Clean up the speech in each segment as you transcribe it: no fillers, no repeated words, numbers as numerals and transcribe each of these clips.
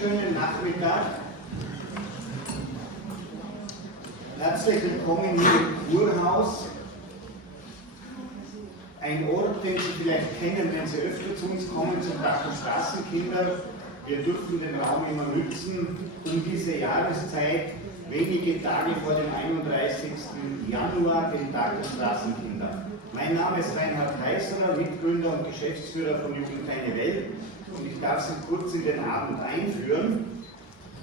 wunderschönen Nachmittag. Herzlich willkommen hier im Kurhaus. Ein Ort, den Sie vielleicht kennen, wenn Sie öfter zu uns kommen, zum Tag der Straßenkinder. Wir dürfen den Raum immer nutzen, um diese Jahreszeit, wenige Tage vor dem 31. Januar, den Tag der Straßenkinder. Mein Name ist Reinhard Kaiserer, Mitgründer und Geschäftsführer von Jugend Eine Welt, und ich darf Sie kurz in den Abend einführen.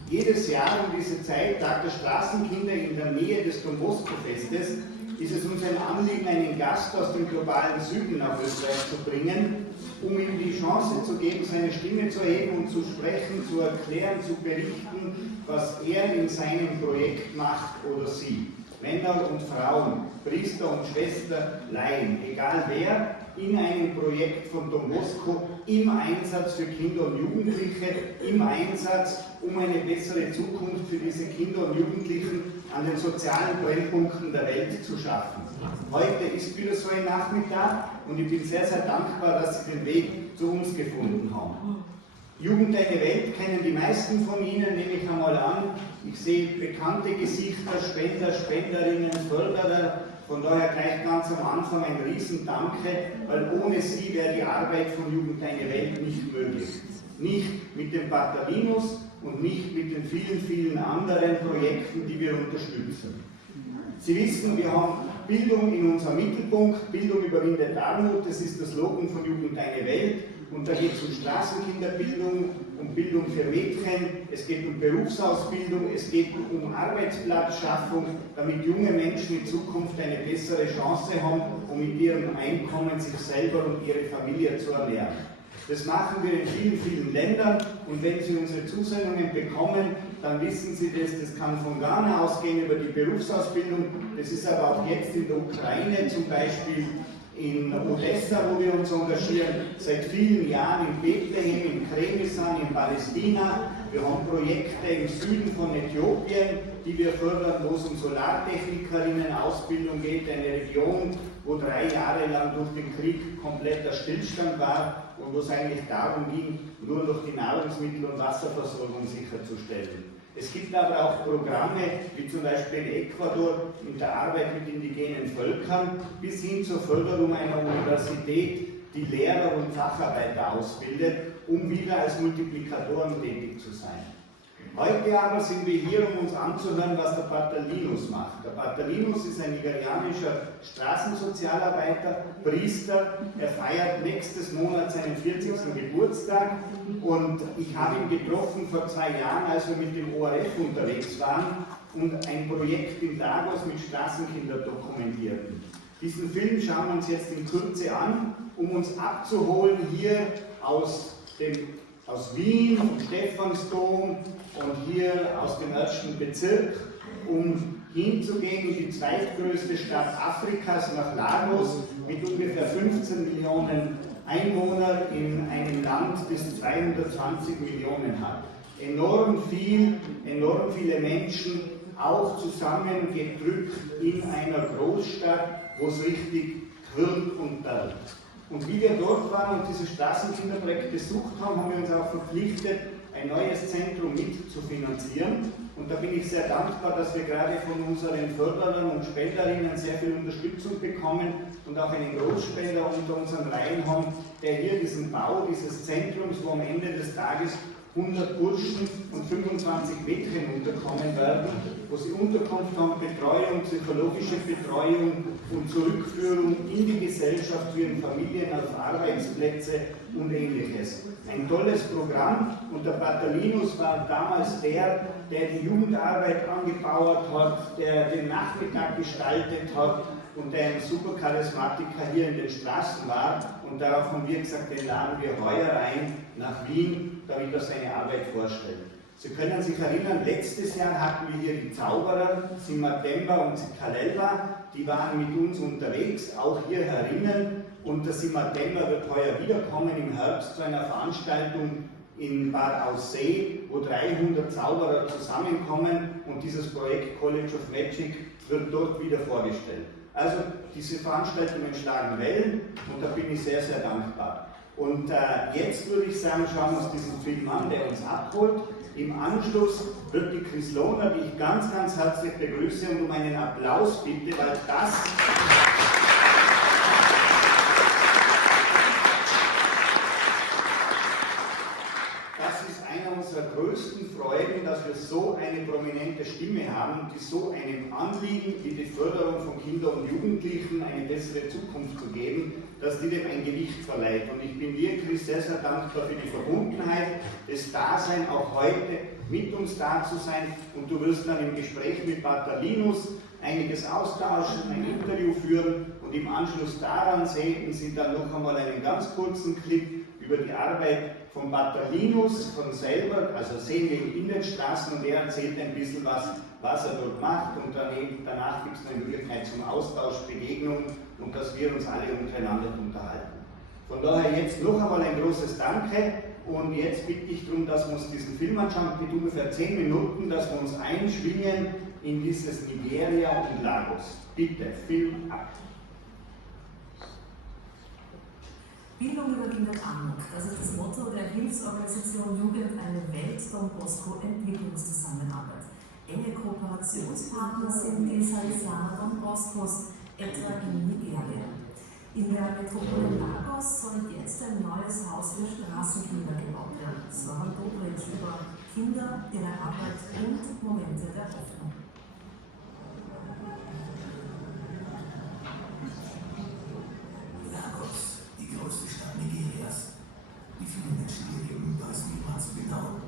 Jedes Jahr um diese Zeit, Tag der Straßenkinder, in der Nähe des Don Bosco-Festes, ist es uns ein Anliegen, einen Gast aus dem globalen Süden nach Österreich zu bringen, um ihm die Chance zu geben, seine Stimme zu erheben und zu sprechen, zu erklären, zu berichten, was er in seinem Projekt macht oder sie. Männer und Frauen, Priester und Schwester, Laien, egal wer, in einem Projekt von Don Bosco, im Einsatz für Kinder und Jugendliche, im Einsatz, um eine bessere Zukunft für diese Kinder und Jugendlichen an den sozialen Brennpunkten der Welt zu schaffen. Heute ist wieder so ein Nachmittag und ich bin sehr, sehr dankbar, dass Sie den Weg zu uns gefunden haben. Jugend Eine Welt kennen die meisten von Ihnen, nehme ich einmal an. Ich sehe bekannte Gesichter, Spender, Spenderinnen, Förderer. Von daher gleich ganz am Anfang ein Riesendanke, weil ohne Sie wäre die Arbeit von Jugend Eine Welt nicht möglich. Nicht mit dem Barthalinus und nicht mit den vielen, vielen anderen Projekten, die wir unterstützen. Sie wissen, wir haben Bildung in unserem Mittelpunkt, Bildung überwindet Armut, das ist das Slogan von Jugend Eine Welt. Und da geht es um Straßenkinderbildung, um Bildung für Mädchen, es geht um Berufsausbildung, es geht um Arbeitsplatzschaffung, damit junge Menschen in Zukunft eine bessere Chance haben, um mit ihrem Einkommen sich selber und ihre Familie zu ernähren. Das machen wir in vielen, vielen Ländern, und wenn Sie unsere Zusendungen bekommen, dann wissen Sie das, das kann von Ghana ausgehen über die Berufsausbildung, das ist aber auch jetzt in der Ukraine zum Beispiel, in Odessa, wo wir uns engagieren, seit vielen Jahren in Bethlehem, in Kremisan, in Palästina. Wir haben Projekte im Süden von Äthiopien, die wir fördern, wo es um Solartechnikerinnen-Ausbildung geht, eine Region, wo 3 Jahre lang durch den Krieg kompletter Stillstand war und wo es eigentlich darum ging, nur noch die Nahrungsmittel- und Wasserversorgung sicherzustellen. Es gibt aber auch Programme, wie zum Beispiel in Ecuador, in der Arbeit mit indigenen Völkern, bis hin zur Förderung einer Universität, die Lehrer und Facharbeiter ausbildet, um wieder als Multiplikatoren tätig zu sein. Heute aber sind wir hier, um uns anzuhören, was der Barthalinus macht. Der Barthalinus ist ein nigerianischer Straßensozialarbeiter, Priester. Er feiert nächstes Monat seinen 40. Geburtstag, und ich habe ihn getroffen vor 2 Jahren, als wir mit dem ORF unterwegs waren und ein Projekt in Lagos mit Straßenkindern dokumentierten. Diesen Film schauen wir uns jetzt in Kürze an, um uns abzuholen hier aus Wien, vom Stephansdom und hier aus dem 1. Bezirk, um hinzugehen in die zweitgrößte Stadt Afrikas, nach Lagos, mit ungefähr 15 Millionen Einwohnern in einem Land, das 220 Millionen hat. Enorm viele Menschen, auch zusammengedrückt in einer Großstadt, wo es richtig quirlt und bellt. Und wie wir dort waren und dieses Straßenkinderprojekt besucht haben, haben wir uns auch verpflichtet, ein neues Zentrum mit zu finanzieren. Und da bin ich sehr dankbar, dass wir gerade von unseren Förderern und Spenderinnen sehr viel Unterstützung bekommen und auch einen Großspender unter unseren Reihen haben, der hier diesen Bau dieses Zentrums, wo am Ende des Tages 100 Burschen und 25 Mädchen unterkommen werden, wo sie Unterkunft haben, Betreuung, psychologische Betreuung und Zurückführung in die Gesellschaft, für ihren Familien, auf Arbeitsplätze und Ähnliches. Ein tolles Programm, und der Barthalinus war damals der die Jugendarbeit angebauert hat, der den Nachmittag gestaltet hat und der ein super Charismatiker hier in den Straßen war, und darauf haben wir gesagt, den laden wir heuer ein nach Wien, damit er seine Arbeit vorstellt. Sie können sich erinnern, letztes Jahr hatten wir hier die Zauberer, Simatemba und Kalelwa, die waren mit uns unterwegs, auch hier herinnen, und der Simatemba wird heuer wiederkommen im Herbst zu einer Veranstaltung in Bad Aussee, wo 300 Zauberer zusammenkommen, und dieses Projekt College of Magic wird dort wieder vorgestellt. Also diese Veranstaltungen schlagen Wellen und da bin ich sehr, sehr dankbar. Und jetzt würde ich sagen, schauen wir uns diesen Film an, der uns abholt. Im Anschluss wird die Chris Lohner, die ich ganz, ganz herzlich begrüße und um einen Applaus bitte, weil das ist eine unserer größten Freuden, dass wir so eine prominente Stimme haben, die so einem Anliegen wie die Förderung von Kindern und Jugendlichen eine bessere Zukunft zu geben, dass die dem ein Gewicht verleiht. Und ich bin dir, Chris, sehr, sehr dankbar für die Verbundenheit, das Dasein, auch heute mit uns da zu sein. Und du wirst dann im Gespräch mit Pater Linus einiges austauschen, ein Interview führen und im Anschluss daran sehen Sie dann noch einmal einen ganz kurzen Clip über die Arbeit von Pater Linus von selber, also sehen wir ihn in den Straßen und er erzählt ein bisschen was er dort macht und danach gibt es eine Möglichkeit zum Austausch, Begegnung und dass wir uns alle untereinander unterhalten. Von daher jetzt noch einmal ein großes Danke und jetzt bitte ich darum, dass wir uns diesen Film anschauen, mit ungefähr 10 Minuten, dass wir uns einschwingen in dieses Nigeria und Lagos. Bitte, Film ab. Bildung überwindet Armut. Das ist das Motto der Hilfsorganisation Jugend Eine Welt Don Bosco Entwicklungszusammenarbeit. Enge Kooperationspartner sind die Salesianer Don Boscos, etwa in Nigeria. In der Metropole Lagos soll jetzt ein neues Haus für Straßenkinder gebaut werden. Soran Dobritsch über Kinder, ihre Arbeit und Momente der Hoffnung. Lagos, die größte Stadt Nigerias. Wie viele Menschen hier leben, weiß niemand so genau.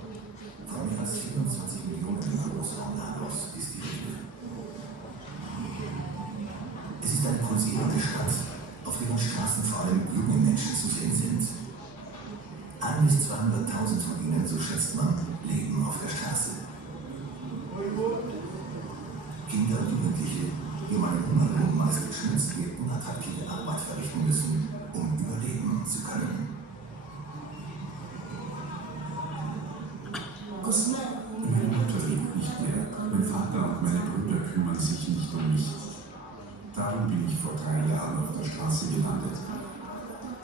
Von mehr als 24 Millionen im Großraum Lagos ist die Rede. Es ist eine pulsierende Stadt, auf deren Straßen vor allem junge Menschen zu sehen sind. 100.000 bis 200.000 von ihnen, so schätzt man, leben auf der Straße. Kinder und Jugendliche, die um einen Hungerlohn meist geschnitzte, unattraktive Arbeit verrichten müssen, um überleben zu können. Meine Mutter lebt nicht mehr. Mein Vater und meine Brüder kümmern sich nicht um mich. Darum bin ich vor 3 Jahren auf der Straße gelandet.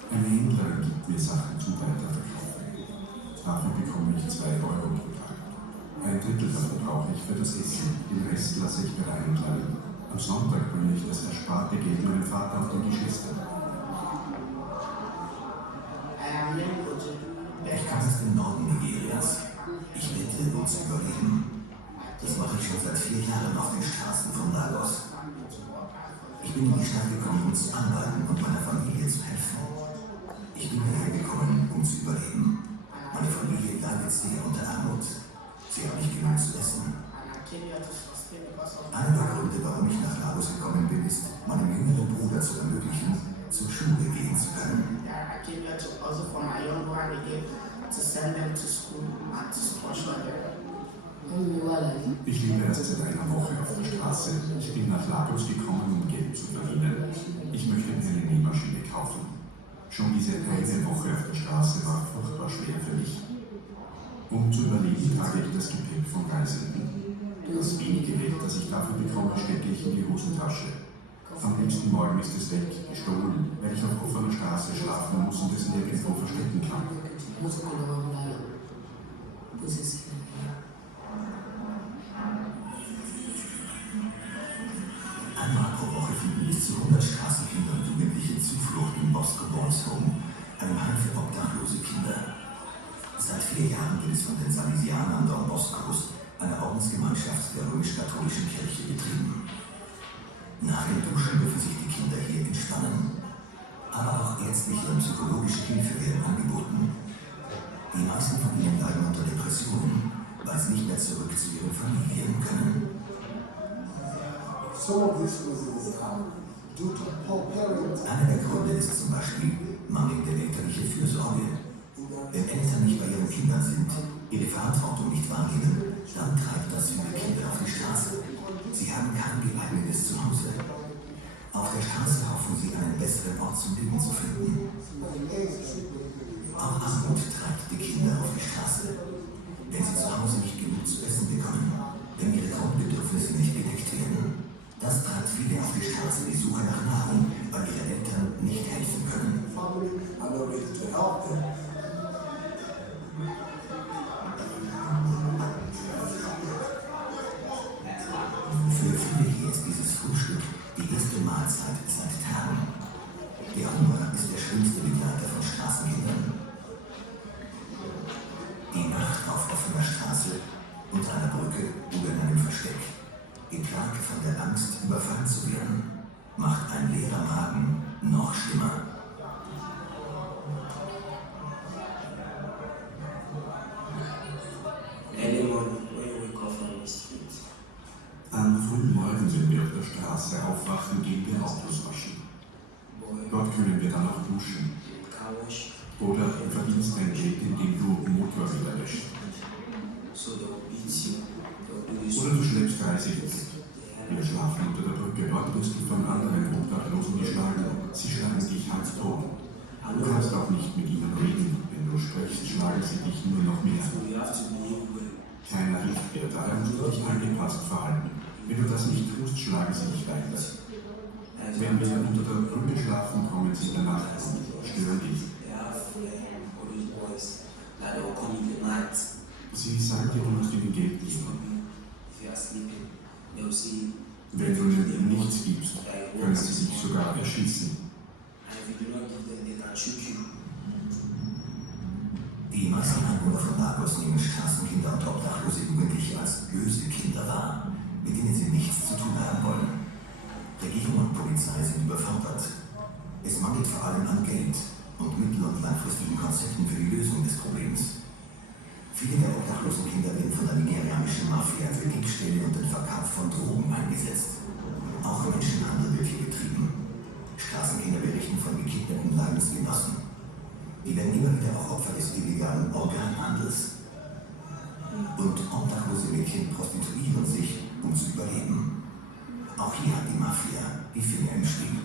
Eine Händlerin gibt mir Sachen zum Weiterverkaufen. Dafür bekomme ich 2 Euro pro Tag. Ein Drittel davon brauche ich für das Essen, den Rest lasse ich mir einteilen. Am Sonntag bringe ich das ersparte Geld meinem Vater und den Geschwistern. Ich komme aus dem Norden Nigerias. Ich lebe, um zu überleben. Das mache ich schon seit 4 Jahren auf den Straßen von Lagos. Ich bin in die Stadt gekommen, um zu arbeiten und meiner Familie zu helfen. Ich bin hierher gekommen, um zu überleben. Meine Familie leidet sehr unter Armut. Sie haben nicht genug zu essen. Einer der Gründe, warum ich nach Lagos gekommen bin, ist, meinem jüngeren Bruder zu ermöglichen, zur Schule gehen zu können. Ich lebe erst seit einer Woche auf der Straße. Ich bin nach Lagos gekommen, um Geld zu verdienen. Ich möchte mir eine Nähmaschine kaufen. Schon diese eine Woche auf der Straße war furchtbar schwer für mich. Um zu überleben, trage ich das Gepäck von Reisenden. Das wenige Geld, das ich dafür bekomme, stecke ich in die Hosentasche. Am nächsten Morgen ist es weg, gestohlen, weil ich auf offener Straße schlafen muss und es nirgendwo verstecken kann. Einmal pro Woche finden bis zu 100 Straßenkinder und Jugendliche Zuflucht im Bosco Boys Home, einem Heim für obdachlose Kinder. Seit 4 Jahren wird es von den Salesianern Don Boscos, einer Ordensgemeinschaft der römisch-katholischen Kirche, betrieben. Nach dem Duschen dürfen sich die Kinder hier entspannen. Aber auch ärztliche und psychologische Hilfe werden angeboten. Die meisten von ihnen leiden unter Depressionen, weil sie nicht mehr zurück zu ihren Familien können. Einer der Gründe ist zum Beispiel mangelnde elterliche Fürsorge. Wenn Eltern nicht bei ihren Kindern sind, ihre Verantwortung nicht wahrnehmen, dann treibt das viele Kinder auf die Straße. Sie haben kein geeignetes Zuhause. Auf der Straße hoffen sie, einen besseren Ort zum Leben zu finden. Auch Armut treibt die Kinder auf die Straße. Wenn sie zu Hause nicht genug zu essen bekommen, wenn ihre Grundbedürfnisse nicht gedeckt werden, Das treibt viele auf die Straße, die Suche nach Nahrung, weil ihre Eltern nicht helfen können. Für viele hier ist dieses Frühstück die erste Mahlzeit seit Tagen. Der Hunger ist der schlimmste Begleiter von Straßenkindern. Die Nacht auf offener Straße, unter einer Brücke oder in einem Versteck, geplagt von der Angst, überfallen zu werden, macht ein leerer Magen noch schlimmer. Am frühen Morgen, wenn wir auf der Straße aufwachen, gehen wir Autos waschen. Dort können wir dann auch duschen. Oder verdienst ein Geld, indem du Motorräder wäschst. Oder du schleppst Reisegeld. Wir schlafen unter der Brücke. Dort wirst du von anderen Obdachlosen geschlagen. Sie schlagen dich halbtot. Du kannst auch nicht mit ihnen reden. Wenn du sprichst, schlagen sie dich nur noch mehr. Keiner hilft dir, daher musst du dich angepasst verhalten. Wenn du das nicht tust, schlagen sie dich weiter. Wenn wir unter der Brücke schlafen, kommen sie in der Nacht und stören dich. Sie sagen dir, du musst ihnen Geld geben. Wenn du ihnen nichts gibst, können sie dich sogar erschießen. Die meisten Einwohner von Lagos nehmen Straßenkinder und obdachlose Jugendliche als böse Kinder wahr, mit denen sie nichts zu tun haben wollen. Regierung und Polizei sind überfordert. Es mangelt vor allem an Geld und mittel- und langfristigen Konzepten für die Lösung des Problems. Viele der obdachlosen Kinder werden von der nigerianischen Mafia für Diebstähle und den Verkauf von Drogen eingesetzt. Auch Menschenhandel wird hier betrieben. Straßenkinder berichten von gekidnappten Leidensgenossen. Die werden immer wieder auch Opfer des illegalen Organhandels. Und obdachlose Mädchen prostituieren sich, um zu überleben. Auch hier hat die Mafia die Finger im Spiel.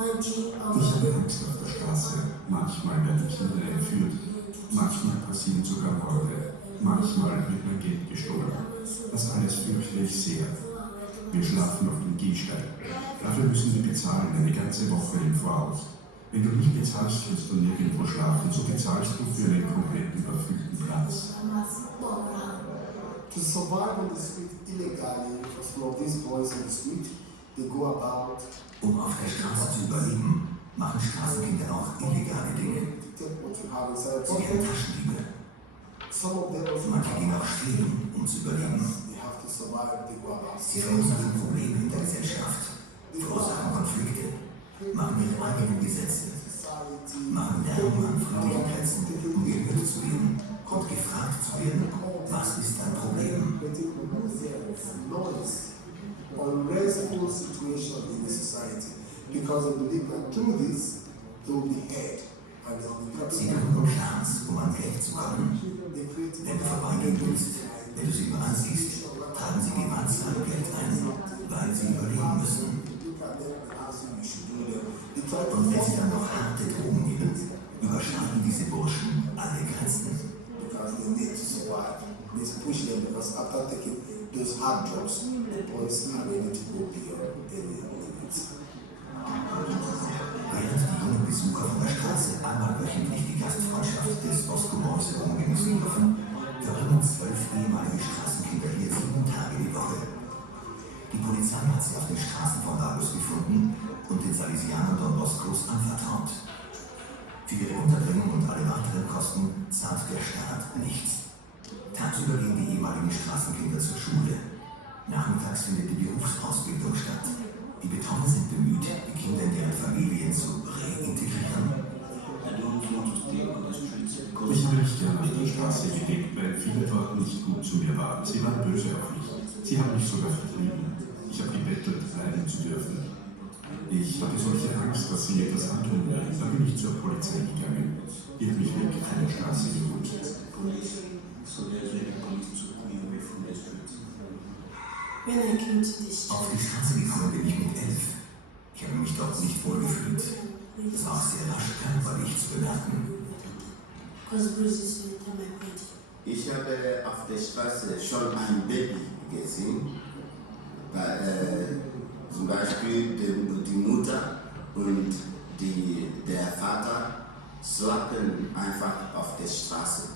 Ich habe Angst auf der Straße. Manchmal werden Kinder entführt. Manchmal passieren sogar Morde. Manchmal wird mein Geld gestohlen. Das alles fürchte ich sehr. Wir schlafen auf dem Gehsteig. Dafür müssen wir bezahlen, eine ganze Woche im Voraus. Wenn du nicht bezahlst, kannst du nirgendwo schlafen. So bezahlst du für einen komplett überfüllten Platz. To survive on the street illegally, for some of these boys on the street, they go about. Um auf der Straße zu überleben, machen Straßenkinder auch illegale Dinge. Sie werden Taschendiebe. Manche gehen auch stehlen, um zu überleben. Sie verursachen Probleme in der Gesellschaft, verursachen Konflikte, machen ihre eigenen Gesetze, machen Lärm an friedlichen Plätzen, um gehört zu werden und gefragt zu werden, was ist dein Problem? Unrestful situation in the society because they believe that through this they will be heard and they will be Sie tun Plans, um an Geld zu kommen. Wenn du vorbeigehen willst, wenn du sie nur ansiehst, tragen sie gewaltsam Geld ein, weil sie überleben müssen. Und wenn sie dann noch harte Drogen nehmen, überschreiten diese Burschen alle Grenzen. because they need to survive. They push them because after taking those hard drugs, the boys are ready to go beyond any limits. Während die jungen Besucher von der Straße einmal wöchentlich die Gastfreundschaft des Bosco-Boys genießen dürfen, verbringen 12 ehemalige Straßenkinder hier 7 Tage die Woche. Die Polizei hat sie auf den Straßen von Lagos gefunden und den Salesianern Don Boscos anvertraut. Für ihre Unterbringung und alle weiteren Kosten zahlt der Staat nichts. Tagsüber gehen die ehemaligen Straßenkinder zur Schule. Nachmittags findet die Berufsausbildung statt. Die Betreuer sind bemüht, die Kinder in deren Familien zu reintegrieren. Ich habe nicht gern auf der Straße gelebt, weil viele dort nicht gut zu mir waren. Sie waren böse auf mich. Sie haben mich sogar vertrieben. Ich habe gebettelt, bleiben zu dürfen. Ich hatte solche Angst, dass sie mir etwas antun werden. Dann bin ich zur Polizei gegangen. Die hat mich wirklich von der Straße geholt. Auf die Straße gekommen bin ich mit 11. Ich habe mich dort nicht wohl gefühlt. Es war auch sehr rasch, körperlich zu bemerken. Ich habe auf der Straße schon ein Baby gesehen. Zum Beispiel die Mutter und der Vater schlafen einfach auf der Straße.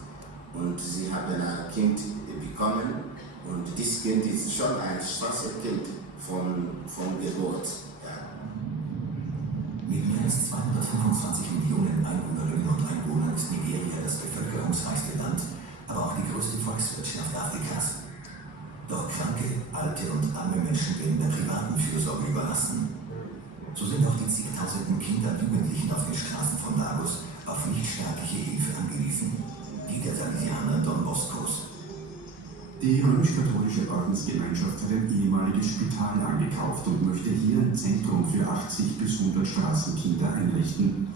Und sie haben ein Kind bekommen und dieses Kind ist schon ein Straßenkind von Geburt. Ja. Mit mehr als 225 Millionen Einwohnerinnen und Einwohnern ist Nigeria das bevölkerungsreichste Land, aber auch die größte Volkswirtschaft Afrikas. Doch kranke, alte und arme Menschen werden der privaten Fürsorge überlassen. So sind auch die zigtausenden Kinder und Jugendlichen auf den Straßen von Lagos auf nichtstaatliche Hilfe angewiesen, die der Salesianer Don Boscos. Die römisch-katholische Ordensgemeinschaft hat ein ehemaliges Spital angekauft und möchte hier ein Zentrum für 80 bis 100 Straßenkinder einrichten.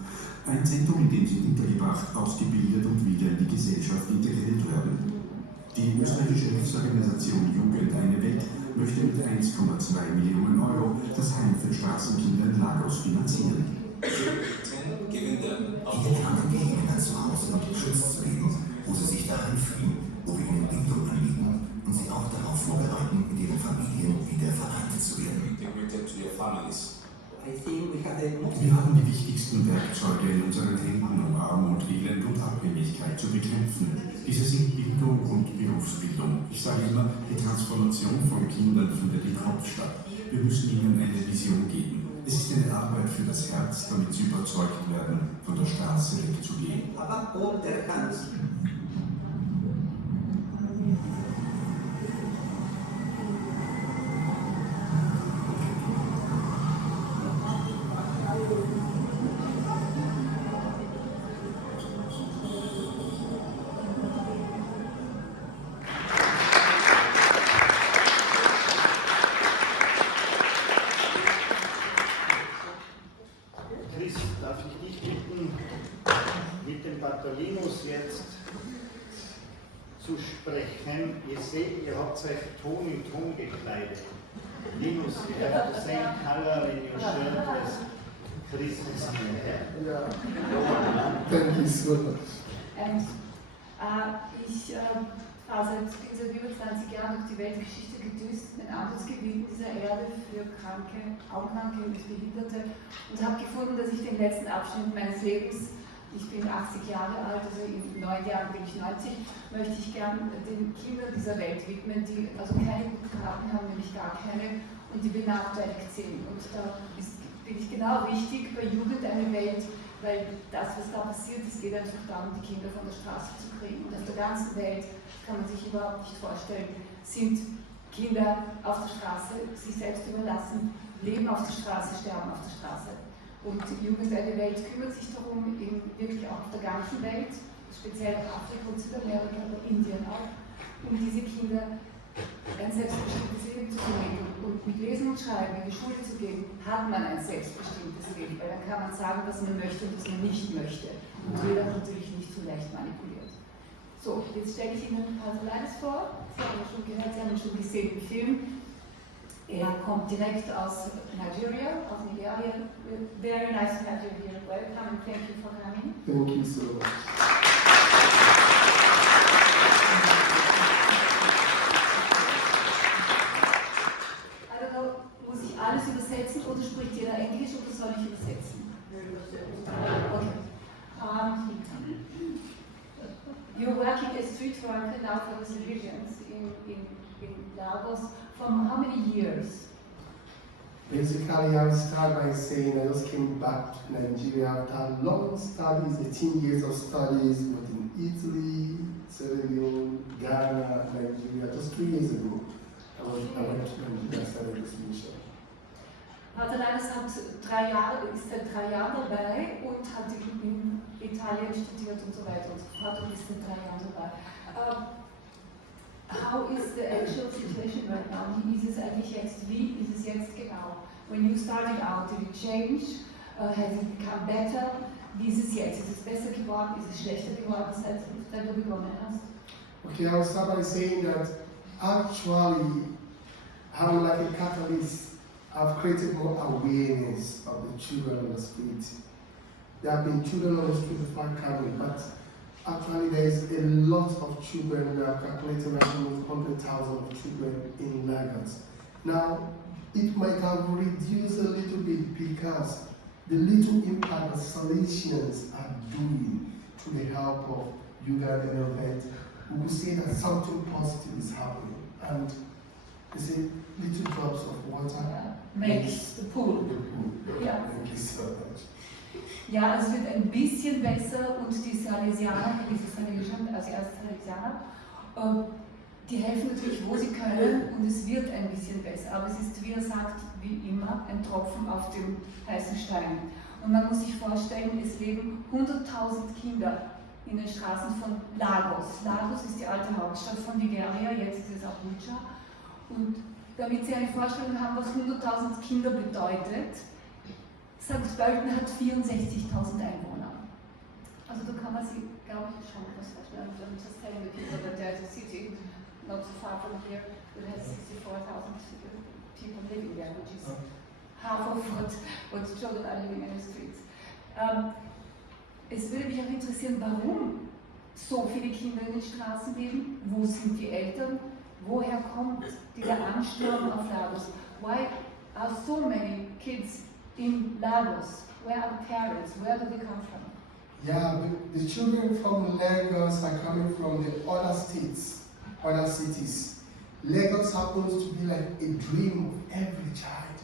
Ein Zentrum, in dem sie untergebracht, ausgebildet und wieder in die Gesellschaft integriert werden. Die österreichische Hilfsorganisation Jugend Eine Welt möchte mit 1,2 Millionen Euro das Heim für Straßenkinder in Lagos finanzieren. Hier lernen wir ihnen ein Zuhause und Schutz zu geben, wo sie sich daheim fühlen, wo wir ihnen Bildung anbieten und sie auch darauf vorbereiten, mit ihren Familien wieder vereint zu werden. Wir haben die wichtigsten Werkzeuge in unseren Händen, um Armut, Elend und Abhängigkeit zu bekämpfen. Diese sind Bildung und Berufsbildung. Ich sage immer, die Transformation von Kindern findet im Kopf statt. Wir müssen ihnen eine Vision geben. Es ist eine Arbeit für das Herz, damit sie überzeugt werden, von der Straße wegzugehen. Darf ich dich bitten, mit dem Bartholimus jetzt zu sprechen? Ihr seht, ihr habt euch Ton in Ton gekleidet. Linus, you have the same color in your shirt as Chris is here. Yeah. Thank you so much. Und ich bin seit über 20 Jahren durch die Weltgeschichte gedüst, in Armutsgebieten dieser Erde für Kranke, Augenkranke und Behinderte und habe gefunden, dass ich den letzten Abschnitt meines Lebens, ich bin 80 Jahre alt, also in 9 Jahren bin ich 90, möchte ich gern den Kindern dieser Welt widmen, die also keine guten Karten haben, nämlich gar keine, und die benachteiligt sind. Und da bin ich genau richtig bei Jugend Eine Welt, weil das, was da passiert ist, geht einfach darum, die Kinder von der Straße zu kriegen. Und auf der ganzen Welt, das kann man sich überhaupt nicht vorstellen, sind Kinder auf der Straße, sich selbst überlassen, leben auf der Straße, sterben auf der Straße. Und Jugend Eine Welt kümmert sich darum, wirklich auch auf der ganzen Welt, speziell Afrika und Südamerika, aber Indien auch, um diese Kinder ein selbstbestimmtes Leben zu geben. Und mit Lesen und Schreiben in die Schule zu gehen, hat man ein selbstbestimmtes Leben, weil dann kann man sagen, was man möchte und was man nicht möchte. Und jeder natürlich nicht so leicht manipuliert. So, jetzt stelle ich Ihnen Pasolaides vor. Sie haben ihn schon gehört, Sie haben ihn schon gesehen im Film. Er kommt direkt aus Nigeria, aus Nigeria. Very nice to have you here. Welcome and thank you for coming. Thank you so much. Muss ich alles übersetzen oder spricht jeder Englisch oder soll ich übersetzen? Okay. You're working as street worker now for the Salesians in Lagos. From how many years? Basically, I'll start by saying I just came back to Nigeria after long studies, 18 years of studies, both in Italy, Sierra Leone, Ghana, Nigeria. Just 3 years ago, I went to Nigeria and started this mission. Pasolaides ist seit 3 Jahren dabei und hat in Italien studiert und so weiter und so fort und ist seit 3 Jahren dabei. How is the actual situation right now? Wie ist es eigentlich jetzt? Wie ist es jetzt genau? When you started out, did it change? Has it become better? Wie ist es jetzt? Ist es besser geworden? Ist es schlechter geworden, seit du begonnen hast? Okay, I'll start by saying that actually, I'm like a catalyst. I've created more awareness of the children on the street. There have been children on the street before coming, but Actually, there is a lot of children. We have calculated almost 100,000 children in Lagos. Now, it might have reduced a little bit because the little impact the Salesians are doing through the help of Jugend Eine Welt, we will see that something positive is happening. And you see, little drops of water makes the pool. Ja. Thank you so much. Ja, es wird ein bisschen besser und die Salesianer, also erst Salesianer, die helfen natürlich, wo sie können und es wird ein bisschen besser. Aber es ist, wie er sagt, wie immer, ein Tropfen auf dem heißen Stein. Und man muss sich vorstellen, es leben 100.000 Kinder in den Straßen von Lagos. Lagos ist die alte Hauptstadt von Nigeria, jetzt ist es Abuja. Und damit Sie eine Vorstellung haben, was 100.000 Kinder bedeutet, St. Pölten hat 64.000 Einwohner. Also da kann man sich, glaube ich, schon was vorstellen. I'm just telling the people that there's a city not so far from here that has 64,000 people living there, which is half of what children are living in the streets. Es würde mich auch interessieren, warum so viele Kinder in den Straßen leben. Wo sind die Eltern? Woher kommt dieser Ansturm auf Lagos? Why are so many kids in Lagos? Where are the parents? Where do they come from? Yeah, the children from Lagos are coming from the other states, other cities. Lagos happens to be like a dream of every child.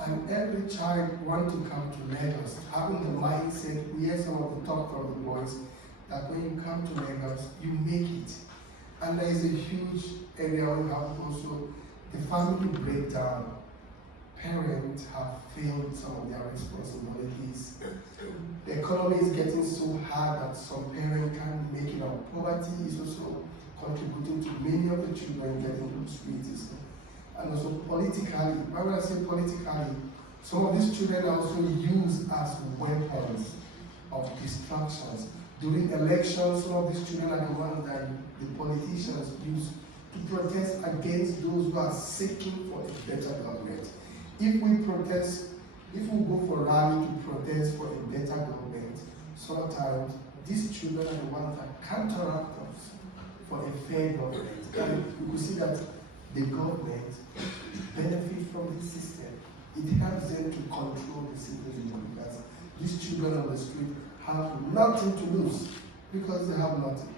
And every child wants to come to Lagos, having the mindset, we hear some of the talk from the boys, that when you come to Lagos, you make it. And there is a huge area we have also the family breakdown. Parents have failed some of their responsibilities. The economy is getting so hard that some parents can't make it out. Poverty is also contributing to many of the children getting to the streets. And also politically, when I say politically, some of these children are also used as weapons of distractions. During elections, some of these children are the ones that the politicians use to protest against those who are seeking for a better government. If we protest, if we go for rally to protest for a better government, sometimes these children are the ones that counteract us for a fair government. And you could see that the government benefits from this system. It helps them to control the citizens because these children on the street have nothing to lose because they have nothing.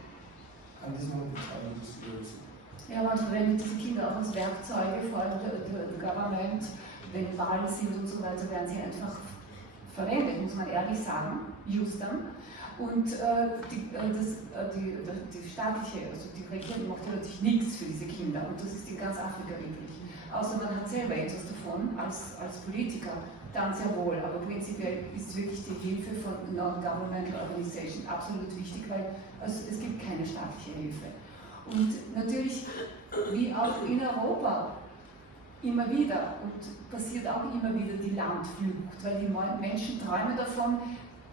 And this is one of the challenges we see. Ja, man verwendet diese Kinder auch als Werkzeuge, vor allem der Government, wenn Wahlen sind und so weiter, werden sie einfach verwendet, muss man ehrlich sagen, use them. Und die staatliche, also die Regierung macht ja natürlich nichts für diese Kinder und das ist in ganz Afrika üblich. Außer man hat selber etwas davon als Politiker, dann sehr wohl, aber prinzipiell ist wirklich die Hilfe von Non-Governmental Organization absolut wichtig, weil es gibt keine staatliche Hilfe. Und natürlich, wie auch in Europa, immer wieder, und passiert auch immer wieder die Landflucht, weil die Menschen träumen davon,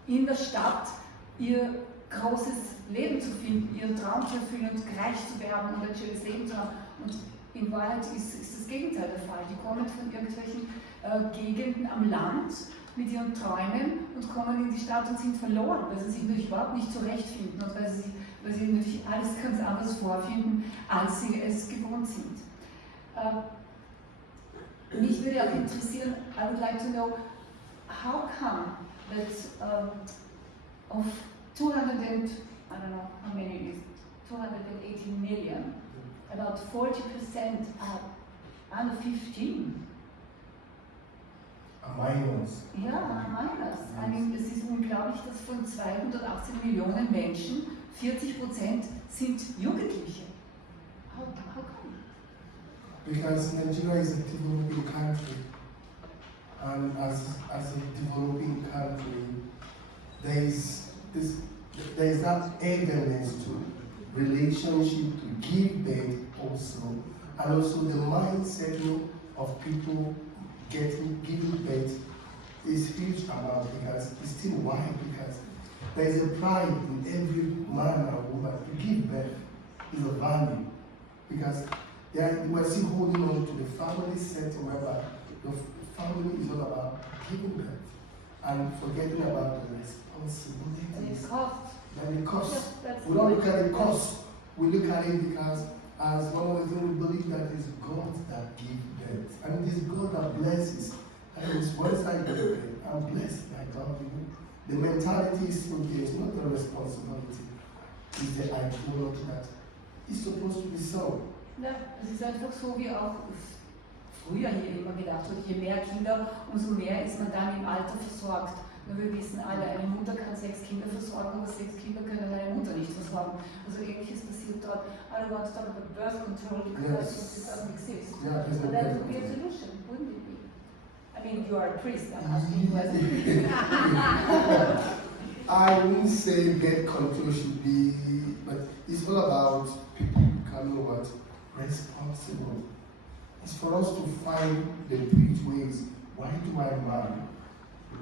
in der Stadt ihr großes Leben zu finden, ihren Traum zu erfüllen und reich zu werden und ein schönes Leben zu haben. Und in Wahrheit ist das Gegenteil der Fall. Die kommen von irgendwelchen Gegenden am Land mit ihren Träumen und kommen in die Stadt und sind verloren, weil sie sich natürlich überhaupt nicht zurechtfinden und weil sie natürlich alles ganz anders vorfinden, als sie es gewohnt sind. Mich würde auch interessieren, I would like to know, how come that of 200 and, I don't know how many it is, 218 million, about 40% are under 15. Minors. Ja, minors. Es ist unglaublich, dass von 218 Millionen Menschen 40% sind Jugendliche. How come? Because Nigeria is a developing country, and as a developing country, there is that eagerness to relationship, to give birth also, and also the mindset of people giving birth is huge amount because it's still wide because there is a pride in every man and woman to give birth is a value because we're still holding on to the family setting whereby the family is all about giving birth. and forgetting about the responsibilities. Cost. And the cost. That's We don't look at the cost. We look at it because as one of the things we believe that it's God that gives birth. And it is God that blesses. And it's once I get birth, I'm blessed by God. You know? The mentality is still there. It's not the responsibility. It's the ideology that is supposed to be so. Ja, es ist einfach so, wie auch früher hier immer gedacht wurde, je mehr Kinder, umso mehr ist man dann im Alter versorgt. Nur wir wissen alle, eine Mutter kann 6 Kinder versorgen, aber 6 Kinder können eine Mutter nicht versorgen. Also ähnliches passiert dort. I don't want to talk about birth control because this doesn't exist. Yeah, But that would be a solution, wouldn't it be? I mean, you are a priest, I'm asking you as a priest. I wouldn't say birth control should be, but it's all about people becoming what? Responsible. It's for us to find the which ways. Why do I marry?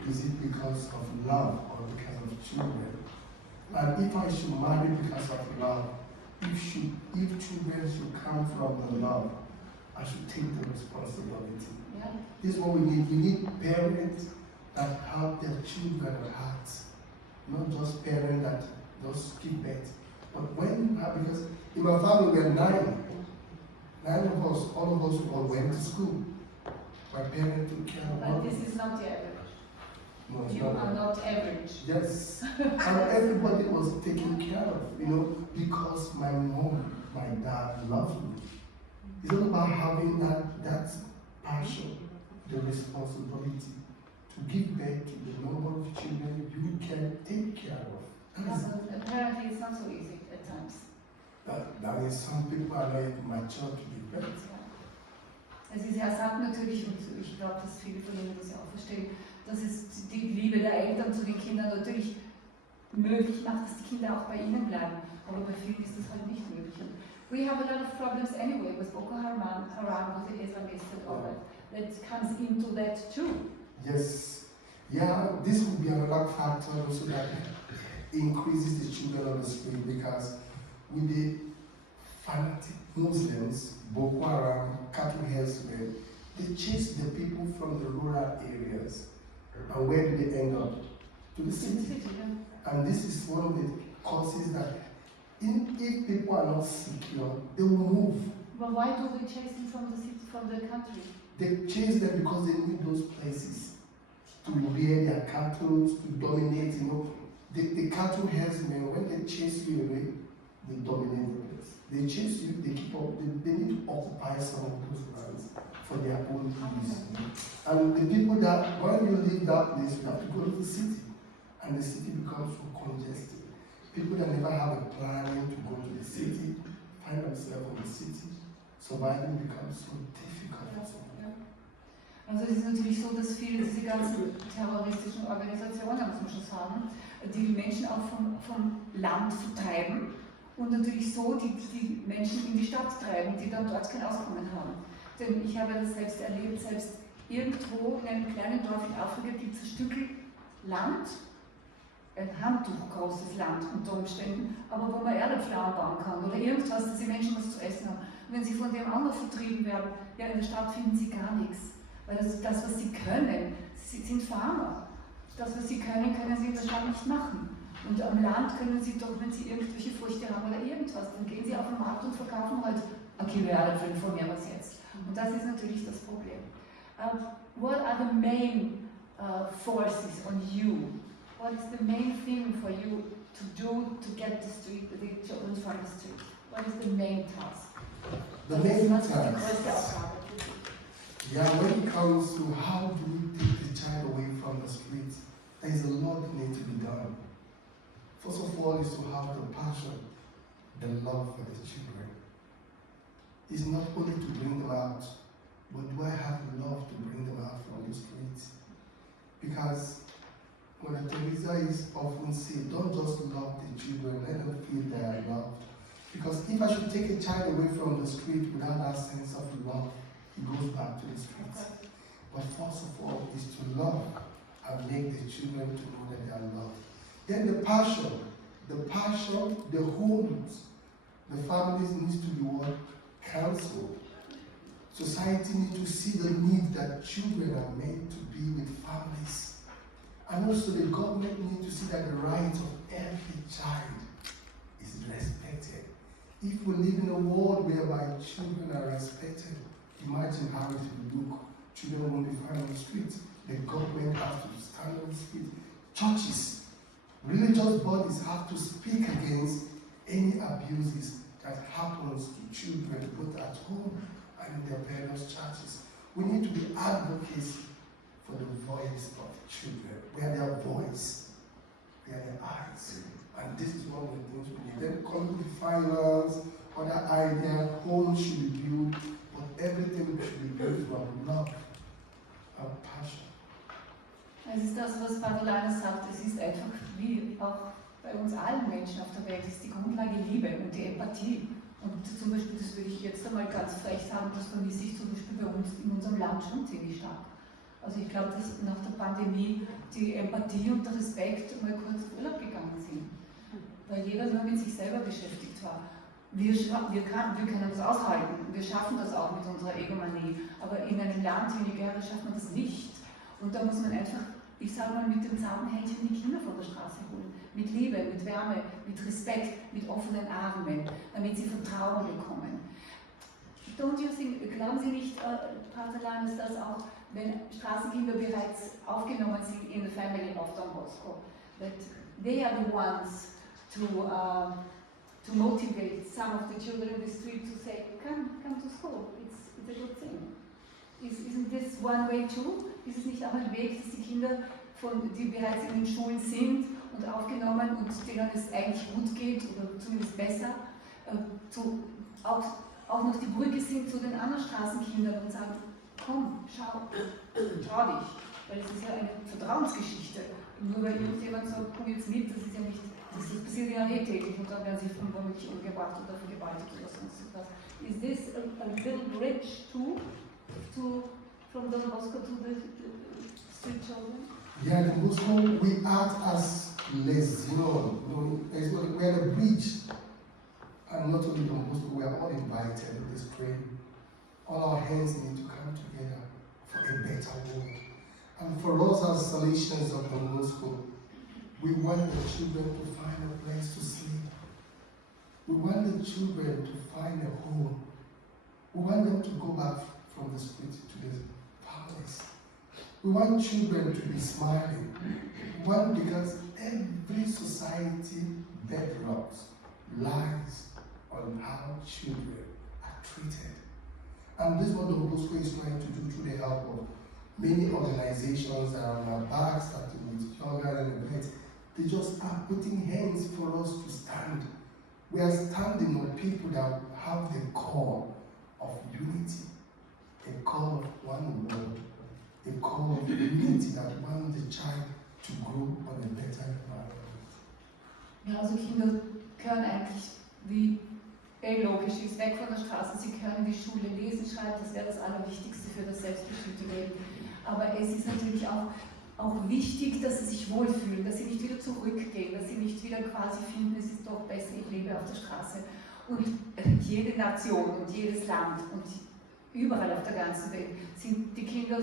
Is it because of love or because of children? And if I should marry because of love, if children should come from the love, I should take the responsibility. Yeah. This is what we need. We need parents that have their children at heart, not just parents that just give birth. But when you have, because in my family we are 9 of us, all of us all went to school. My parents took care of But us. this is not the average. No, it's You not. are not average. Yes, and everybody was taken care of, you know, because my mom, my dad loved me. It's all about having that passion, the responsibility to give back to the number of children you can take care of. Apparently it's not so easy at times. That means some people are not mature to be parents. Also Sie sagen natürlich, und ich glaube, dass viele von Ihnen das ja auch verstehen, dass es die Liebe der Eltern zu den Kindern natürlich möglich macht, dass die Kinder auch bei ihnen bleiben. Aber bei vielen ist das halt nicht möglich. Und we have a lot of problems anyway with Boko Haram, with the Islamists and all that. That comes into that too. Yes. Yeah, this would be another factor also that increases the children on the street because with the fanatic Muslims, Boko Haram, cattle herdsmen, they chase the people from the rural areas. And where do they end up? To the city. And this is one of the causes that if people are not secure, they will move. But why do they chase them from the city, from the country? They chase them because they need those places to rear their cattle, to dominate, you know. The cattle herdsmen, when they chase you away, they dominate the place. They chase you, they keep up, they need to occupy some of those lands for their own use. And the people that, when you leave that place, you have to go to the city. And the city becomes so congested. People that never have a plan to go to the city find themselves in the city. Surviving becomes so difficult for some. Also es ist natürlich so, dass viele diese ganzen terroristischen Organisationen, muss man schon sagen, die Menschen auch vom Land vertreiben und natürlich so die Menschen in die Stadt treiben, die dann dort kein Auskommen haben. Denn ich habe das selbst erlebt, selbst irgendwo in einem kleinen Dorf in Afrika gibt es ein Stück Land, ein handtuchgroßes Land unter Umständen, aber wo man Erdäpfel bauen kann oder irgendwas, dass die Menschen was zu essen haben. Und wenn sie von dem anderen vertrieben werden, ja in der Stadt finden sie gar nichts. Weil das, was sie können, sie sind Farmer. Das, was sie können, können sie in der Stadt nicht machen. Und am Land können sie doch, wenn sie irgendwelche Früchte haben oder irgendwas, dann gehen sie auf den Markt und verkaufen halt ein Kilo Erdäpfel von mir was jetzt. Und das ist natürlich das Problem. What are the main forces on you? What is the main thing for you to do to get the children from the street? What is the main task? The main Was ist die task. größte Aufgabe? Yeah, when it comes to how do we take the child away from the streets, there is a lot that needs to be done. First of all is to have the passion, the love for the children. It's not only to bring them out, but do I have the love to bring them out from the streets? Because when Teresa is often say, don't just love the children, let them feel they are loved. Because if I should take a child away from the street without that sense of love, he goes back to the streets. But first of all is to love and make the children to know that they are loved. Then the passion, the homes, the families needs to be what? Counseled. Society needs to see the need that children are made to be with families. And And also the government needs to see that the rights of every child is respected. If we live in a world whereby children are respected, imagine how it will look. Children won't be found on the streets. The government has to stand on the street. Churches, religious bodies have to speak against any abuses that happens to children, both at home and in their various churches. We need to be advocates for the voice of children. We are their voice, we are their eyes. And this is one of the things we need. Then come with finance, other ideas, homes should be built, but everything should be built from love and passion. Es ist das, was Padelana sagt, es ist einfach, wie auch bei uns allen Menschen auf der Welt, ist die Grundlage Liebe und die Empathie. Und zum Beispiel, das würde ich jetzt einmal ganz frech sagen, das vermisse ich zum Beispiel bei uns in unserem Land schon ziemlich stark. Also ich glaube, dass nach der Pandemie die Empathie und der Respekt mal kurz in Urlaub gegangen sind. Weil jeder nur mit sich selber beschäftigt war. Wir können das aushalten, wir schaffen das auch mit unserer Egomanie, aber in einem Land wie Nigeria schafft man das nicht. Und da muss man einfach, ich sage mal, mit dem zarten Händchen die Kinder von der Straße holen. Mit Liebe, mit Wärme, mit Respekt, mit offenen Armen, damit sie Vertrauen bekommen. Don't you think, glauben Sie nicht, Padelana, ist das auch, wenn Straßenkinder bereits aufgenommen sind in the family of Don Bosco, that they are the ones to motivate some of the children in the street to say, come to school, it's a good thing. Isn't this one way too? Ist es nicht auch ein Weg, dass die Kinder, die bereits in den Schulen sind und aufgenommen und denen es eigentlich gut geht oder zumindest besser, auch noch die Brücke sind zu den anderen Straßenkindern und sagen, komm, schau, trau dich, weil es ist ja eine Vertrauensgeschichte. Nur weil irgendjemand sagt, komm jetzt mit, das ist ja nicht, das passiert ja täglich und dann werden sie womöglich umgebracht oder vergewaltigt oder sonst etwas. Is this a little bridge too, from Don Bosco to the street children? Yeah, Don Bosco, we act as less, we are a bridge. And not only Don Bosco, we are all invited to this train. All our hands need to come together for a better world. And for us as Salesians of Don Bosco, we want the children to find a place to sleep. We want the children to find a home. We want them to go back from the street to their families. We want children to be smiling. One, because every society bedrocks lies on how children are treated. And this is what Don Bosco is trying to do through the help of many organizations that are on our backs, starting with Jugend Eine Welt. They just are putting hands for us to stand. We are standing on people that have the call of unity, a call of one world, a call of unity that wants the child to grow on a better environment. Ja, also Kinder können eigentlich, wie logisch ist, weg von der Straße, sie können die Schule lesen, schreiben, das wäre das Allerwichtigste für das selbstbestimmte Leben. Aber es ist natürlich auch wichtig, dass sie sich wohlfühlen, dass sie nicht wieder zurückgehen, dass sie nicht wieder quasi finden, es ist doch besser, ich lebe auf der Straße. Und jede Nation und jedes Land und überall auf der ganzen Welt sind die Kinder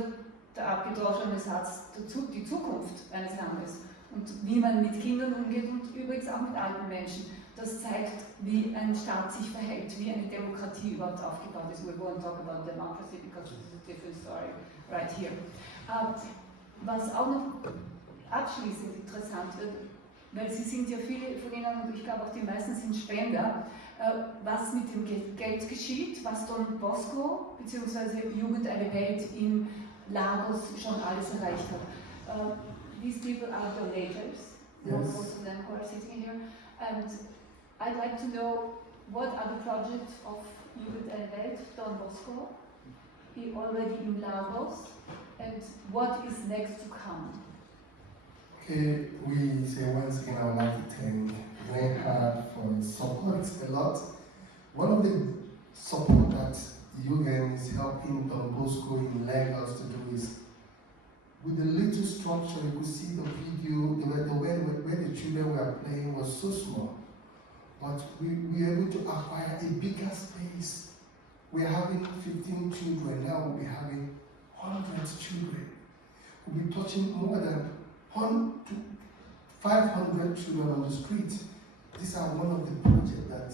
der abgedroschene Satz, die Zukunft eines Landes. Und wie man mit Kindern umgeht und übrigens auch mit alten Menschen, das zeigt, wie ein Staat sich verhält, wie eine Demokratie überhaupt aufgebaut ist. We won't talk about democracy because this is a different story right here. Was auch noch abschließend interessant wird, weil Sie sind ja viele von Ihnen und ich glaube auch die meisten sind Spender, was mit dem Geld geschieht, was Don Bosco bzw. Jugend Eine Welt in Lagos schon alles erreicht hat. These people are donators, most of them who are sitting here, and I'd like to know what are the projects of Jugend Eine Welt, Don Bosco, already in Lagos, and what is next to come? Okay, we say once again I would like to thank Reinhard for his support a lot. One of the support that Jugend is helping Don Bosco in Lagos to do is with the little structure. You could see the video, where the children were playing was so small, but we were able to acquire a bigger space. We're having 15 children, now we'll be having 100 children. We'll be touching more than 500 children on the street. These are one of the projects that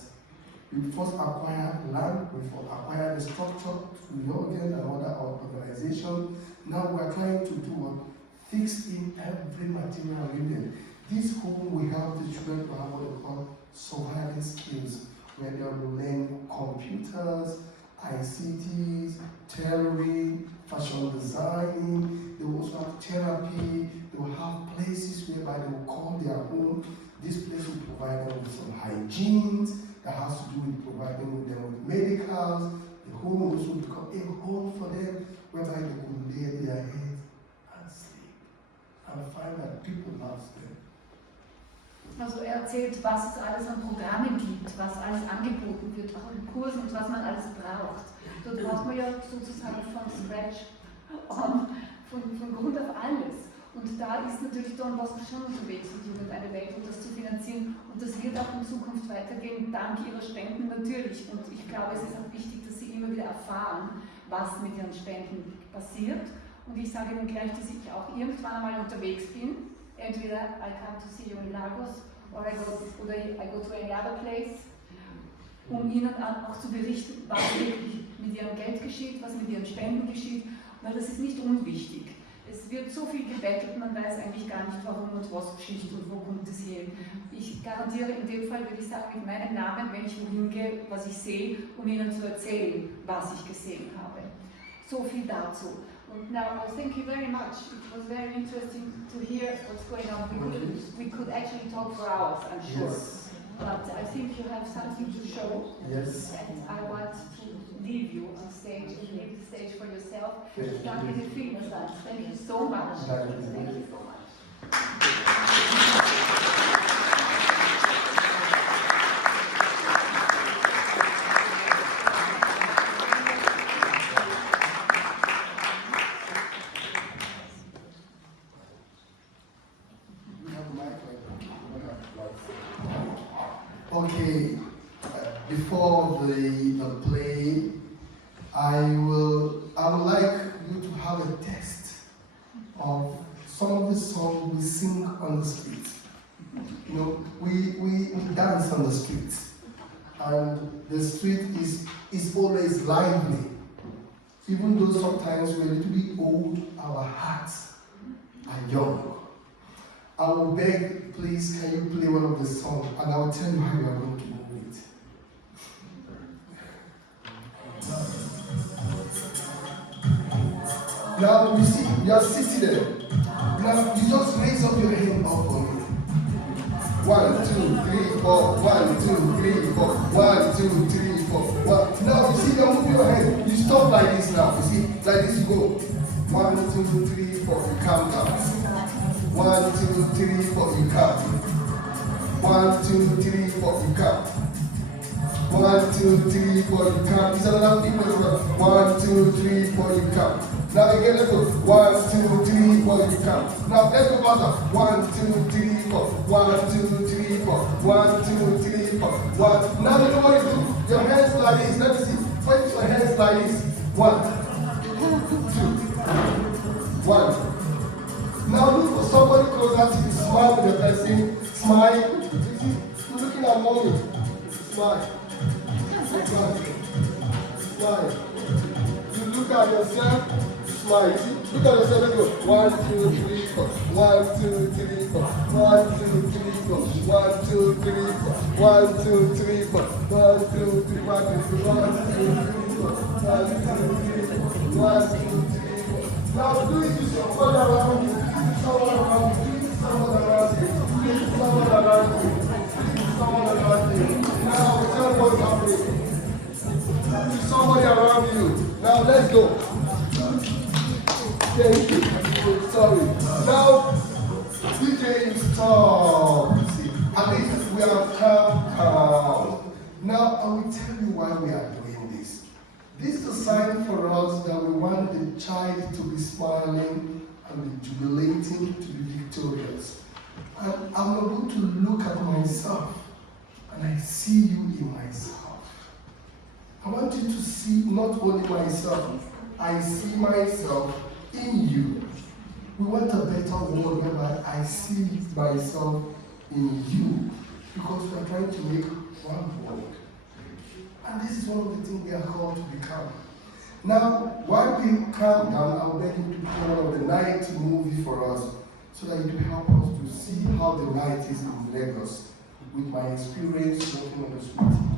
we first acquired land, we acquired the structure through Jugend and other organizations. Now we are trying to do what? Fix in every material in there. This home will help the children to have what they call survival skills, where they will learn computers, ICTs, tailoring, fashion designing. They will also have therapy. They will have places whereby they will call their home. This place will provide them with some hygiene that has to do with providing them with medicals. The home will also become a home for them, whereby they can lay their heads and sleep and find that people love them. Also erzählt, was es alles an Programmen gibt, was alles angeboten wird, auch in Kursen und was man alles braucht. Dort braucht man ja sozusagen von Scratch von Grund auf alles. Und da ist natürlich Don Bosco schon unterwegs mit Jugend Eine Welt, um das zu finanzieren. Und das wird auch in Zukunft weitergehen, dank ihrer Spenden natürlich. Und ich glaube, es ist auch wichtig, dass sie immer wieder erfahren, was mit ihren Spenden passiert. Und ich sage Ihnen gleich, dass ich auch irgendwann einmal unterwegs bin. Entweder I come to see you in Lagos or I go to any other place, um Ihnen auch zu berichten, was wirklich mit Ihrem Geld geschieht, was mit Ihren Spenden geschieht. Weil das ist nicht unwichtig. Es wird so viel gebettelt, man weiß eigentlich gar nicht, warum und was geschieht und wo kommt es her. Ich garantiere in dem Fall, würde ich sagen, mit meinem Namen, wenn ich wohin gehe, was ich sehe, um Ihnen zu erzählen, was ich gesehen habe. So viel dazu. Und now, thank you very much. It was very interesting to hear what's going on. We could actually talk for hours, I'm sure. Yes. But I think you have something to show. Yes. And I want to leave you on stage and leave the stage for yourself. Danke dir vielmals. Thank you so much. Thank you so much. Okay, before the play, I would like you to have a test of some of the songs we sing on the street. You know, we dance on the street, and the street is always lively. Even though sometimes we're a little bit old, our hearts are young. I will beg, please, can you play one of the songs, and I will tell you how you are going to move it. Now, you see, you are sitting there. Now, you just raise up your hand up for me. 1, 2, 3, 4. 1, 2, 3, 4. 1, 2, 3, 4. 1. Now, you see, you move your hand. You stop like this now. You see, like this, you go. 1, 2, 3, 4. You calm down. 1, 2, 3, 4, you count. 1, 2, 3, 4, you count. 1, 2, 3, 4, you count. It's another thing. 1, 2, 3, 4, you count. Now again, let's go. 1, 2, 3, 4, you count. Now let's go faster. 1, 2, 3, 4. 1, 2, 3, 4. 1, 2, 3, 4. 1. Now you know what you do. Your hands like this. Let me see. Point your hands like this. 1, 2, 1. Now look for somebody closer to you. Smile with the person. Smile. You're looking at mommy. Smile. Smile. Smile. You look at yourself. Smile. Look at yourself. Let's go. 1, 2, 3, 4. 1, 2, 3, 4. 1, 2, 3, 4. 1, 2, 3, 4. 1, 2, 3, 4. 1, 2, 3, 4. 1, 2, 3, 4. 1, 2, 3, 4. Now do it to someone around you. Someone around you. Someone around you. Someone around you. Someone around you. Now tell what's happening. Somebody around you. Now let's go. Thank you. Sorry. Now DJ stop. See, at least we are calm. Now I will tell you why we are doing this. This is a sign for us that we want the child to be smiling and be jubilating, to be victorious. And I'm able to look at myself and I see you in myself. I want you to see not only myself, I see myself in you. We want a better world whereby I see myself in you, because we are trying to make one world. And this is one of the things we are called to become. Now, while we calm down, I'll beg you to play one of the night movie for us, so that it will help us to see how the night is in Lagos with my experience working on the street.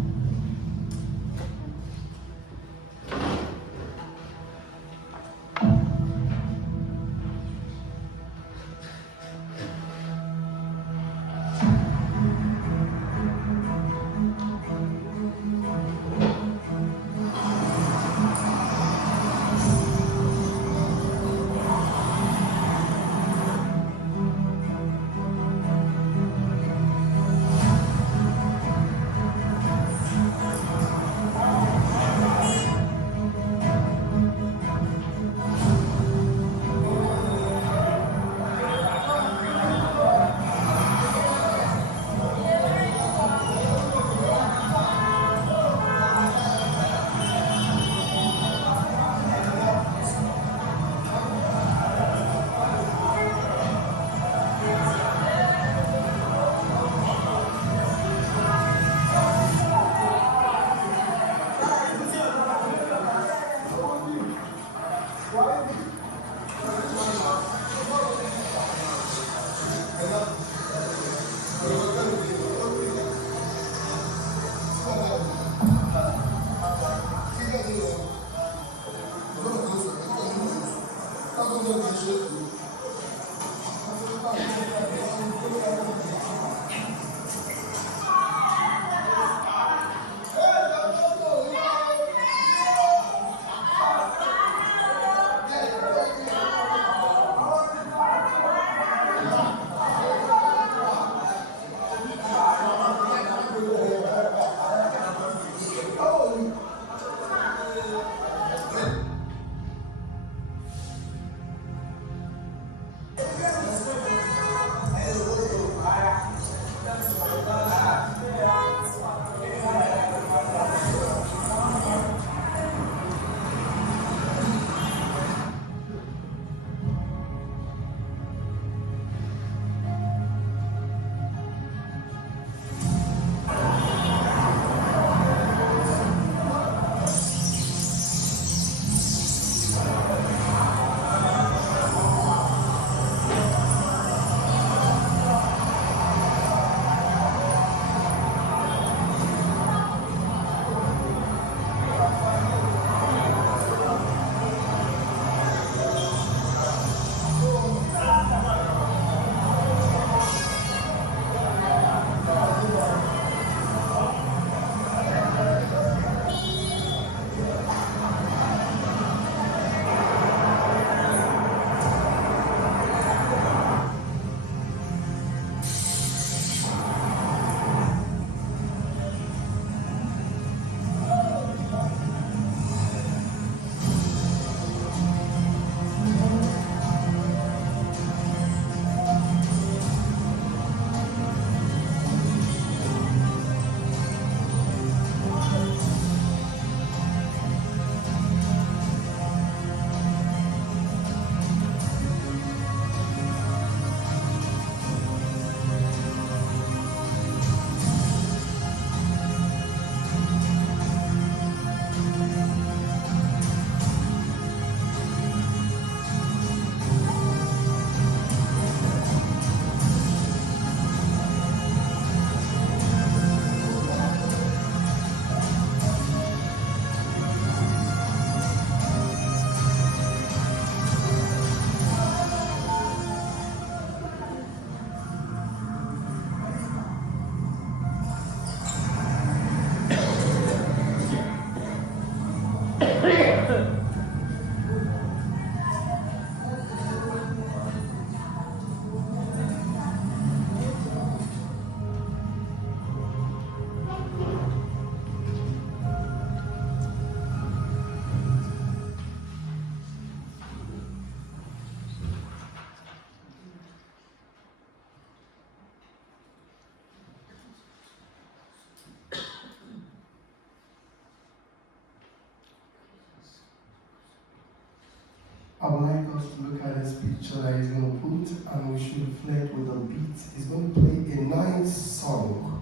us to look at this picture that he's going to put, and we should reflect with a beat. He's going to play a nice song.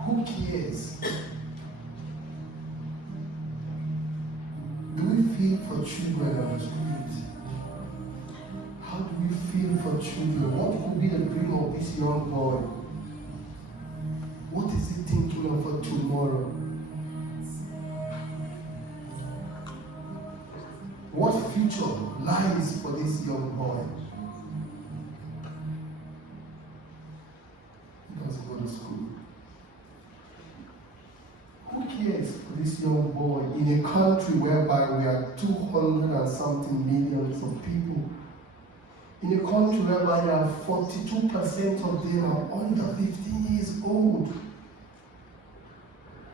Who cares? Do we feel for children on the street? How do we feel for children? What could be the dream of this young boy? What is he thinking of for tomorrow? What future lies for this young boy? He doesn't go to school. Who cares for this young boy in a country whereby we are 200 and something millions of people? In a country whereby 42% of them are under 15 years old.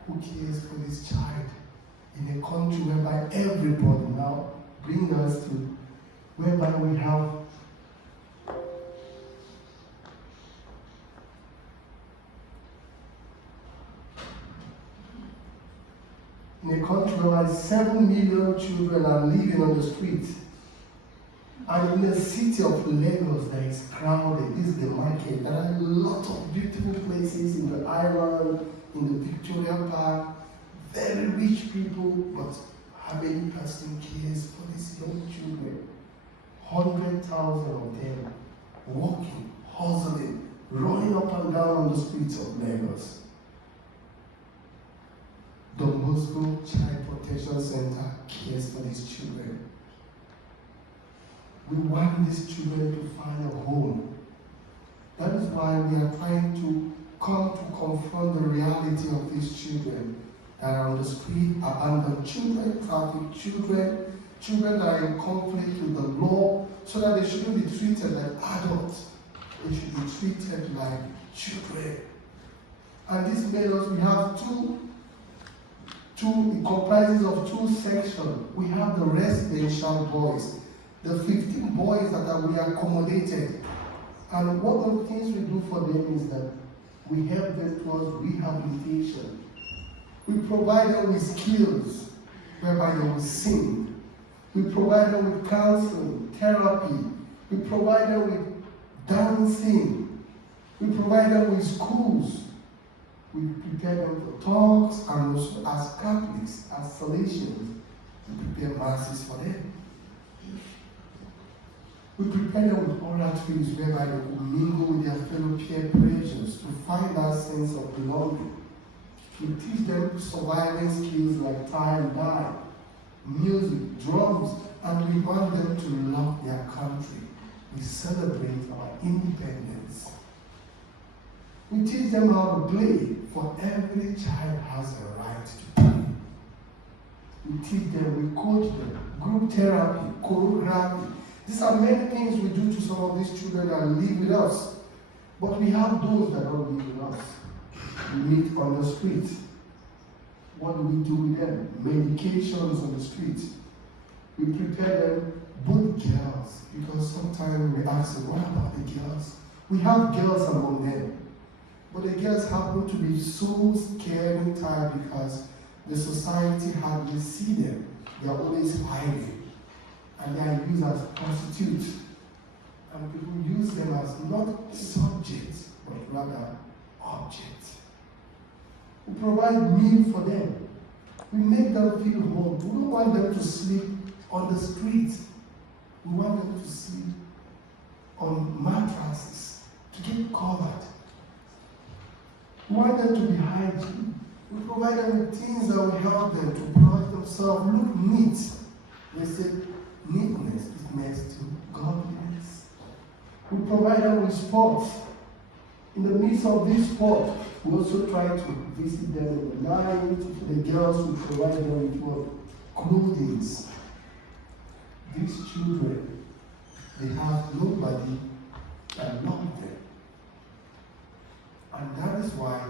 Who cares for this child? In a country whereby everybody now brings us to whereby we have in a country whereby 7 million children are living on the street. And in the city of Lagos that is crowded, this is the market. There are a lot of beautiful places in the island, in the Victoria Park, very rich people, but how many person cares for these young children? 100,000 of them walking, hustling, running up and down on the streets of Lagos. Don Bosco Child Protection Center cares for these children. We want these children to find a home. That is why we are trying to come to confront the reality of these children that are on the street, abandoned children, trafficked children, children that are in conflict with the law, so that they shouldn't be treated like adults. They should be treated like children. And this made us, we have it comprises of 2 sections. We have the residential boys, the 15 boys that we accommodated. And one of the things we do for them is that we help them towards rehabilitation. We provide them with skills whereby they will sing. We provide them with counseling, therapy. We provide them with dancing. We provide them with schools. We prepare them for talks, and also as Catholics, as Salesians, we prepare masses for them. We prepare them with oratories whereby they will mingle with their fellow peer pressures to find that sense of belonging. We teach them survival skills like tie and dye, music, drums, and we want them to love their country. We celebrate our independence. We teach them how to play, for every child has a right to play. We teach them, we coach them, group therapy, choreography. These are many things we do to some of these children that live with us. But we have those that don't live with us. We meet on the street. What do we do with them? Medications on the street. We prepare them, both girls, because sometimes we ask them, what about the girls? We have girls among them. But the girls happen to be so scared and tired because the society hardly see them. They are always hiding. And they are used as prostitutes. And people use them as not subjects, but rather objects. We provide meal for them. We make them feel home. We don't want them to sleep on the street. We want them to sleep on mattresses, to get covered. We want them to be hygiene. We provide them with things that will help them to brush themselves, look neat. They say neatness is next to godliness. We provide them with sports. In the midst of this sport, we also try to visit them in the night. The girls, we provide them with what? Clothing. These children, they have nobody that loves them. And that is why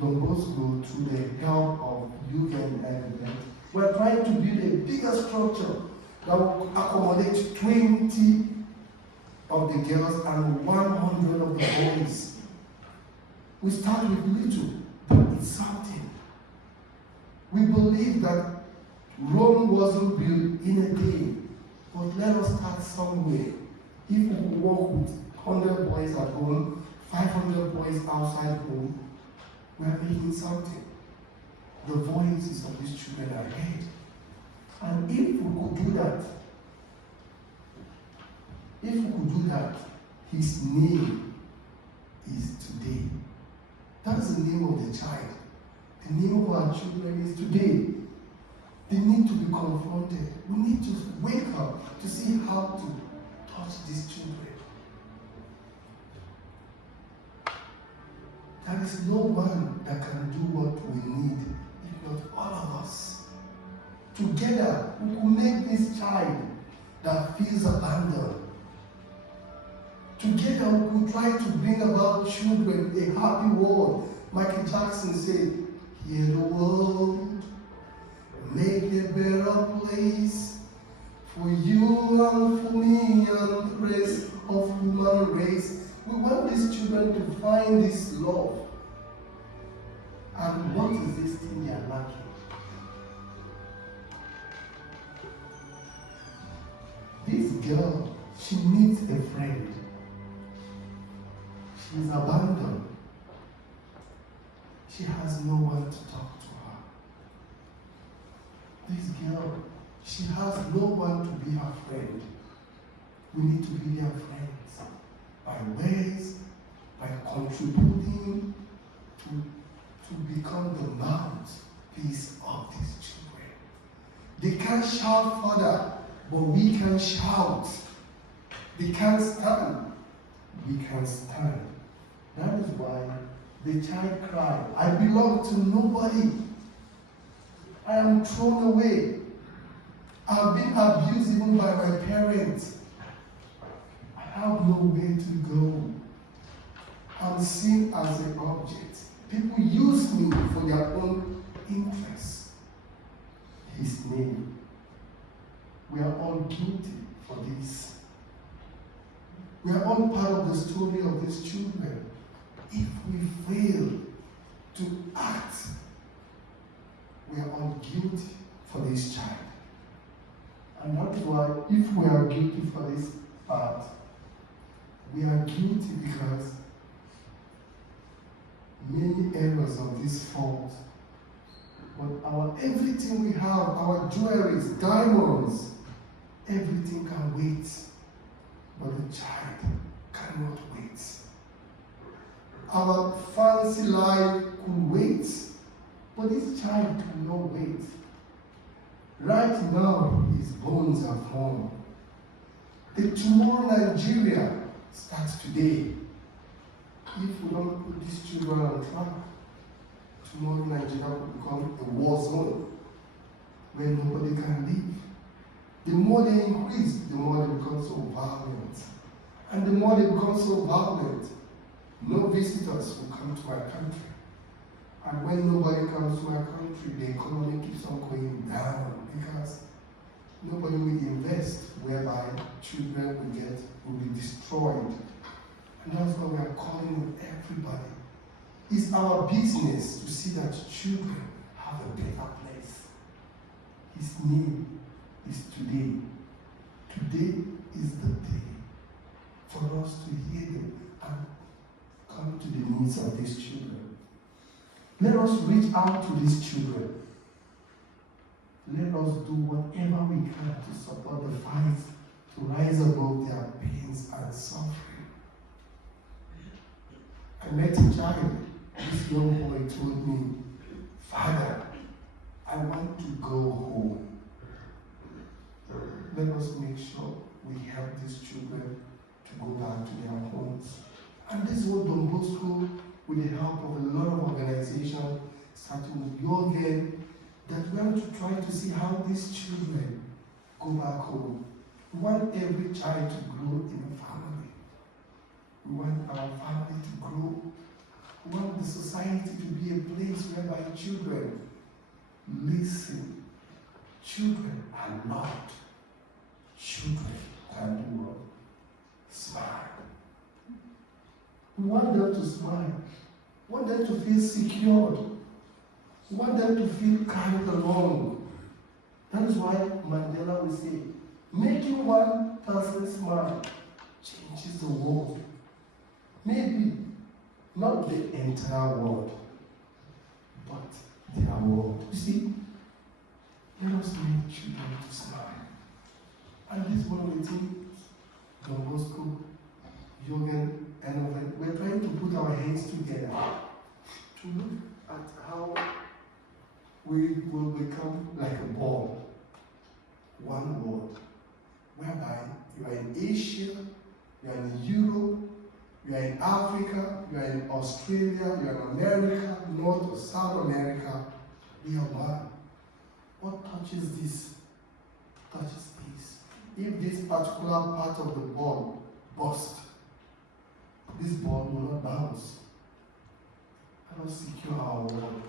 Don Bosco, through the help of Jugend Eine Welt, we're trying to build a bigger structure that will accommodate 20 of the girls and 100 of the boys. We start with little, but it's something. We believe that Rome wasn't built in a day, but let us start somewhere. If we work with 100 boys at home, 500 boys outside home, we are making something. The voices of these children are heard. And if we could do that, his name is today. That's the name of the child. The name of our children is today. They need to be confronted. We need to wake up to see how to touch these children. There is no one that can do what we need, if not all of us. Together, we could make this child that feels abandoned. Together, we could try to bring about children a happy world. Michael Jackson said, "Heal the world, make a better place for you and for me and the rest of human race." We want these children to find this love. And what is this thing they are lacking? This girl, she needs a friend. She's abandoned. She has no one to talk to her. This girl, she has no one to be her friend. We need to be their friends by ways, by contributing to become the mouthpiece of these children. They can't shout further, but we can shout. They can't stand. We can stand. That is why the child cried, "I belong to nobody. I am thrown away. I've been abused even by my parents. I have nowhere to go. I'm seen as an object. People use me for their own interests." His name. We are all guilty for this. We are all part of the story of these children. If we fail to act, we are all guilty for this child. And that is why, if we are guilty for this part, we are guilty because many errors of this fault. But everything we have, our jewelries, diamonds, everything can wait. But the child cannot wait. Our fancy life could wait, but this child cannot wait. Right now, his bones are formed. The tomorrow Nigeria starts today. If we don't put these children on track, tomorrow Nigeria will become a war zone where nobody can live. The more they increase, the more they become so violent. And the more they become so violent, no visitors will come to our country. And when nobody comes to our country, the economy keeps on going down because nobody will invest, whereby children will be destroyed. And that's why we are calling on everybody. It's our business to see that children have a better place. His name is today. Today is the day for us to hear them and come to the needs of these children. Let us reach out to these children. Let us do whatever we can to support the fight to rise above their pains and suffering. I met a child. This young boy told me, "Father, I want to go home." Let us make sure we help these children to go back to their homes. And this is what Don Bosco, with the help of a lot of organizations, starting with Jugend, that we have to try to see how these children go back home. We want every child to grow in a family. We want our family to grow. We want the society to be a place whereby children listen. Children are loved. Children can do what? Smile. We want them to smile. We want them to feel secured. You want them to feel carried along. That is why Mandela would say, making one person smile changes the world. Maybe not the entire world, but their world. You see, let us make children to smile. And this is one of the things Don Bosco, Jugend Eine Welt, we're trying to put our heads together to look at how we will become like a ball, one world, whereby you are in Asia, you are in Europe, you are in Africa, you are in Australia, you are in America, North or South America, we are one. What touches this? Touches this. If this particular part of the ball bursts, this ball will not bounce. Let us secure our world.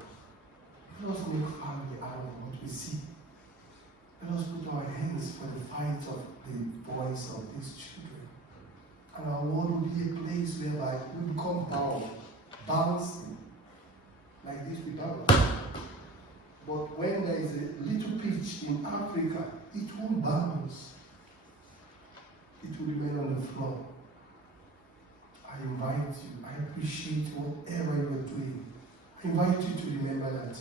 Let us make family out of what we see. Let us put our hands for the fight of the voice of these children. And our world will be a place whereby we become bouncing. Like this we bounce. But when there is a little pitch in Africa, it won't bounce. It will remain on the floor. I invite you, I appreciate whatever you are doing. I invite you to remember that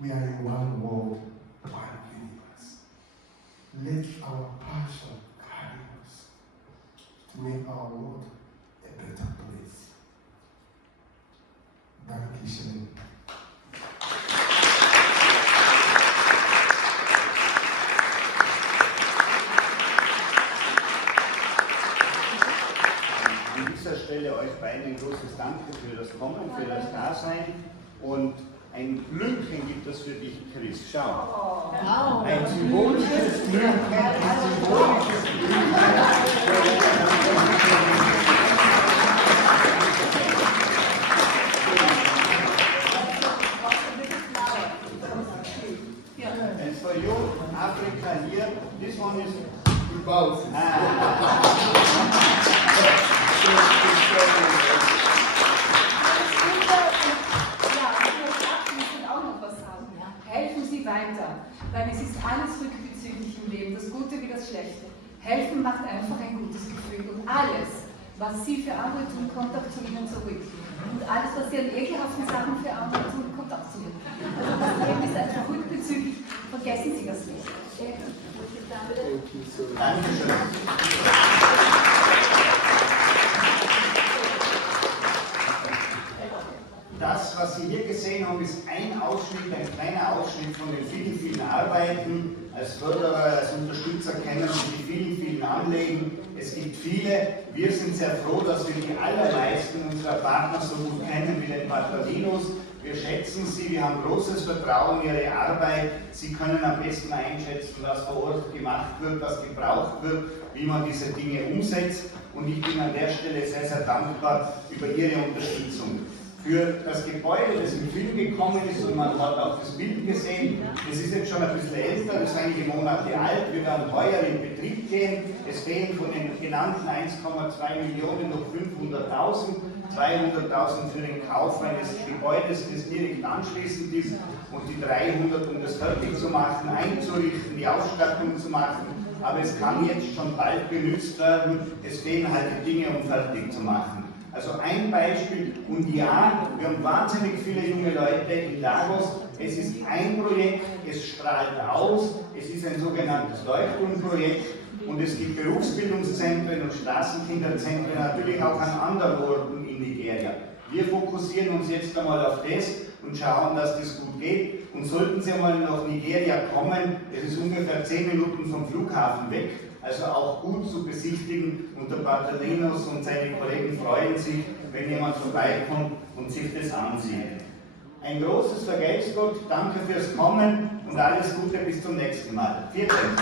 we are in one world, one universe. Let our passion carry us to make our world a better place. Dankeschön. An dieser Stelle euch beiden ein großes Danke für das Kommen, für das Dasein und ein Blümchen gibt es für dich, Chris. Schau. Ein symbolisches Blümchen, ein symbolisches And for you, Africa here, this one is both. Helfen Sie weiter, weil es ist alles rückbezüglich im Leben, das Gute wie das Schlechte. Helfen macht einfach ein gutes Gefühl und alles, was Sie für andere tun, kommt auch zu Ihnen zurück. Und alles, was Sie an ekelhaften Sachen für andere tun, kommt auch zu Ihnen. Also das Leben ist einfach rückbezüglich, vergessen Sie das nicht. Dankeschön. Das, was Sie hier gesehen haben, ist ein Ausschnitt, ein kleiner Ausschnitt von den vielen, vielen Arbeiten. Als Förderer, als Unterstützer kennen Sie die vielen, vielen Anliegen. Es gibt viele. Wir sind sehr froh, dass wir die allermeisten unserer Partner so gut kennen wie den Partnerinos. Wir schätzen sie, wir haben großes Vertrauen in ihre Arbeit. Sie können am besten einschätzen, was vor Ort gemacht wird, was gebraucht wird, wie man diese Dinge umsetzt. Und ich bin an der Stelle sehr, sehr dankbar über Ihre Unterstützung. Für das Gebäude, das im Film gekommen ist, und man hat auch das Bild gesehen, das ist jetzt schon ein bisschen älter, das ist einige Monate alt, wir werden heuer in Betrieb gehen. Es fehlen von den genannten 1,2 Millionen noch 500.000, 200.000 für den Kauf eines Gebäudes, das direkt anschließend ist, und die 300, um das fertig zu machen, einzurichten, die Ausstattung zu machen. Aber es kann jetzt schon bald genützt werden, es fehlen halt die Dinge, um fertig zu machen. Also ein Beispiel, und ja, wir haben wahnsinnig viele junge Leute in Lagos. Es ist ein Projekt, es strahlt aus, es ist ein sogenanntes Leuchtturmprojekt und es gibt Berufsbildungszentren und Straßenkinderzentren natürlich auch an anderen Orten in Nigeria. Wir fokussieren uns jetzt einmal auf das und schauen, dass das gut geht. Und sollten Sie einmal nach Nigeria kommen, es ist ungefähr 10 Minuten vom Flughafen weg, also auch gut zu besichtigen, und der Bartolinos und seine Kollegen freuen sich, wenn jemand vorbeikommt und sich das ansieht. Ein großes Vergelt's Gott, danke fürs Kommen und alles Gute bis zum nächsten Mal. Vielen Dank.